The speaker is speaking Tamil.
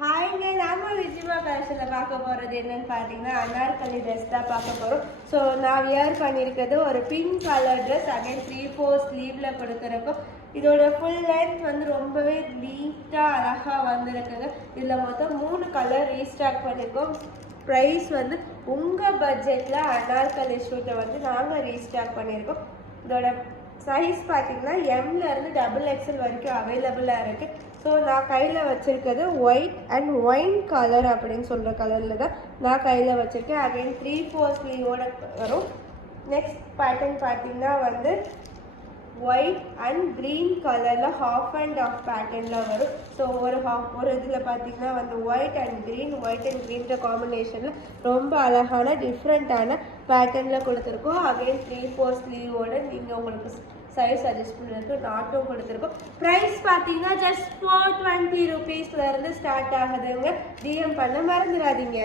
ஹாய்ங்க, நாம விஜிமா கலெக்ஷனில் பார்க்க போகிறது என்னன்னு பார்த்தீங்கன்னா அனார்கலி ட்ரெஸ் தான் பார்க்க போகிறோம். ஸோ நான் வியர் பண்ணியிருக்கிறது ஒரு பிங்க் கலர் ட்ரெஸ். அகைன் 3/4 ஸ்லீவில் கொடுத்துருக்கோம். இதோட ஃபுல் லென்த் வந்து ரொம்பவே நீட்டாக அழகாக வந்துருக்குங்க. இதில் மொத்தம் 3 கலர் ரீஸ்டாக் பண்ணியிருக்கோம். ப்ரைஸ் வந்து உங்கள் பட்ஜெட்டில் அனார்கலி ஷூட்டை வந்து நாங்கள் ரீஸ்டாக் பண்ணியிருக்கோம். இதோட சைஸ் பார்த்தீங்கன்னா எம்லேருந்து XXL வரைக்கும் அவைலபிளாக இருக்குது. ஸோ நான் கையில் வச்சுருக்கிறது ஒயிட் அண்ட் ஒயின் கலர் அப்படின்னு சொல்கிற கலரில் தான் நான் கையில் வச்சுருக்கேன். அகைன் 3/4 ஸ்லீவோட வரும். நெக்ஸ்ட் பேட்டர்ன் பார்த்தீங்கன்னா வந்து ஒயிட் அண்ட் க்ரீன் கலரில் ஹாஃப் அண்ட் ஆஃப் பேட்டர்னில் வரும். ஸோ ஒரு இதில் பார்த்தீங்கன்னா வந்து ஒயிட் அண்ட் க்ரீன்ற காம்பினேஷனில் ரொம்ப அழகான டிஃப்ரெண்ட்டான பேட்டர்னில் கொடுத்துருக்கோம். அகைன் 3/4 ஸ்லீவோட நீங்கள் உங்களுக்கு சைஸ் அட்ஜஸ்ட் பண்ணுறதுக்கு நாட்டும் கொடுத்துருக்கோம். ப்ரைஸ் பார்த்தீங்கன்னா ஜஸ்ட் 420 rupeesலேருந்து ஸ்டார்ட் ஆகுதுங்க. டிஎம் பண்ண மறந்துடாதீங்க.